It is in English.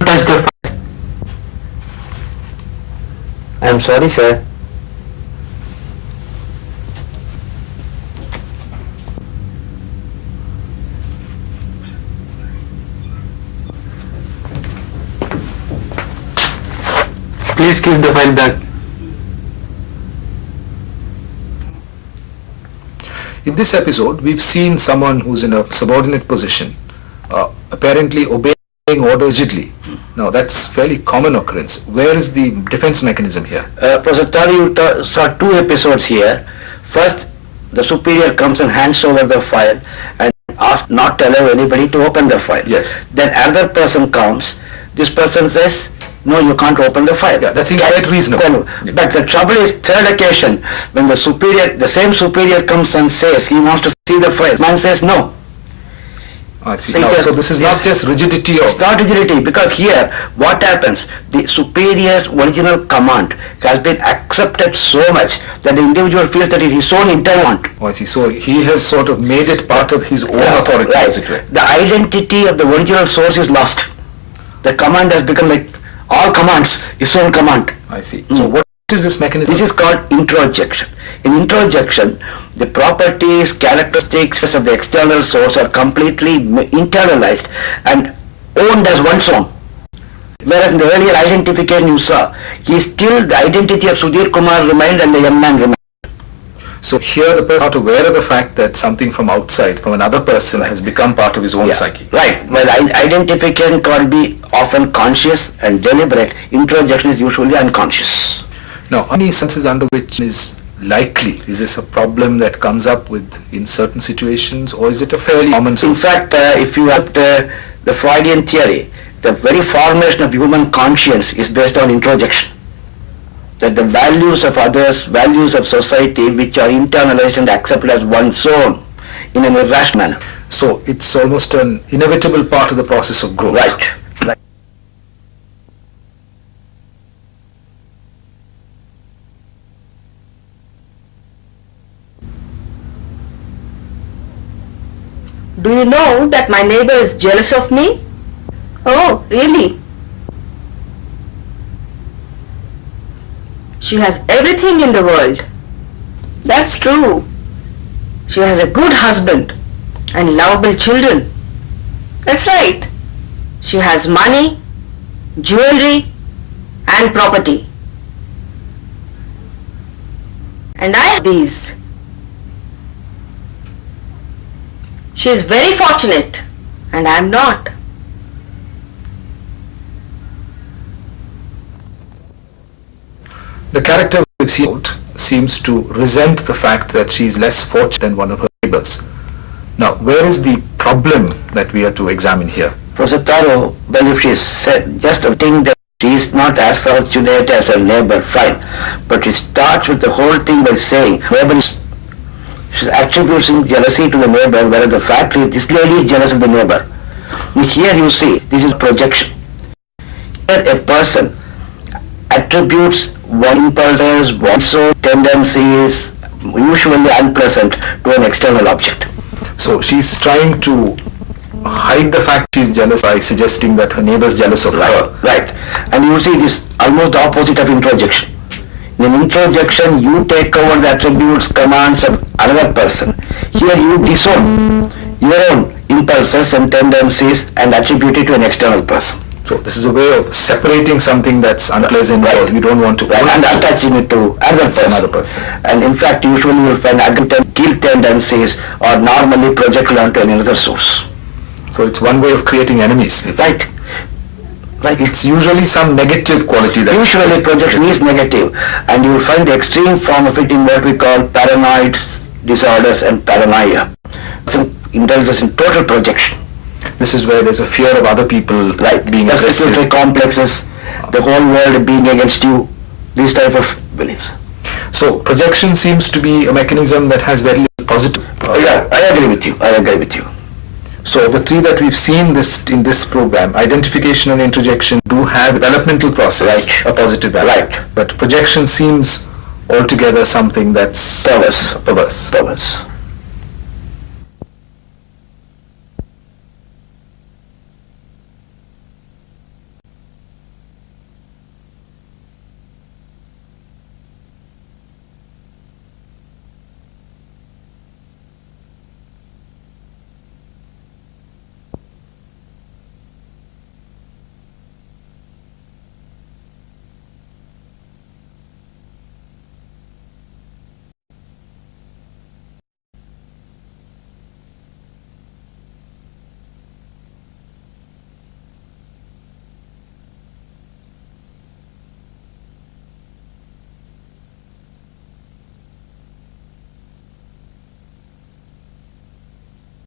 Touch the file. I'm sorry, sir. Please give the file back. In this episode, we've seen someone who's in a subordinate position, apparently obeying orders rigidly. Now, that's fairly common occurrence. Where is the defense mechanism here? Professor Tari, you saw two episodes here. First, the superior comes and hands over the file and asks not to allow anybody to open the file. Yes. Then another person comes, this person says, no, you can't open the file. Yeah, that seems quite reasonable. But the trouble is, third occasion, when the same superior comes and says he wants to see the file, man says no. I see. Now, so this is not just rigidity of... It's not rigidity, because here, what happens, the superior's original command has been accepted so much that the individual feels that it is his own internal. Oh, I see. So he has sort of made it part of his own authority, right. as it were. The identity of the original source is lost. The command has become like all commands, his own command. I see. So what is this mechanism? This is called introjection. In introjection, the properties, characteristics of the external source are completely internalized and owned as one's own. Whereas in the earlier identification you saw, the identity of Sudhir Kumar remained and the young man remained. So here the person is not aware of the fact that something from outside, from another person, has become part of his own psyche. Right. Well, identification can be often conscious and deliberate. Introjection is usually unconscious. Now, any senses under which is likely? Is this a problem that comes up with in certain situations, or is it a fairly common In sense? fact, if you have the Freudian theory, the very formation of human conscience is based on introjection. That the values of others, values of society, which are internalized and accepted as one's own in an irrational manner. So it's almost an inevitable part of the process of growth. Right. Right. Do you know that my neighbor is jealous of me? Oh, really? She has everything in the world. That's true. She has a good husband and lovable children. That's right. She has money, jewelry, and property. And I have these. She is very fortunate, and I am not. The character we've seen seems to resent the fact that she's less fortunate than one of her neighbors. Now, where is the problem that we are to examine here? Professor Taro, well, if she said just a thing that she is not as fortunate as her neighbor, fine. But it starts with the whole thing by saying, she attributes jealousy to the neighbor, whereas the fact is this lady is jealous of the neighbor. Here you see, this is projection. Here a person attributes one impulses, one's own tendencies, usually unpleasant, to an external object. So she's trying to hide the fact she's jealous by suggesting that her neighbor is jealous of her. Right. And you see this almost the opposite of introjection. In introjection, you take over the attributes, commands of another person. Here you disown your own impulses and tendencies and attribute it to an external person. So this is a way of separating something that's unpleasant or you don't want to And attaching it to another person. And in fact, usually you will find guilt tendencies are normally projected onto another source. So it's one way of creating enemies. Right. It's usually some negative quality that... Usually projection is negative, and you will find the extreme form of it in what we call paranoid disorders and paranoia. Indulges in total projection. This is where there's a fear of other people being aggressive. Persecutory complexes, the whole world being against you, these type of beliefs. So projection seems to be a mechanism that has very little positive... Yeah, I agree with you. So the three that we've seen in this program, identification and introjection, do have developmental process, a positive value. Right. But projection seems altogether something that's perverse.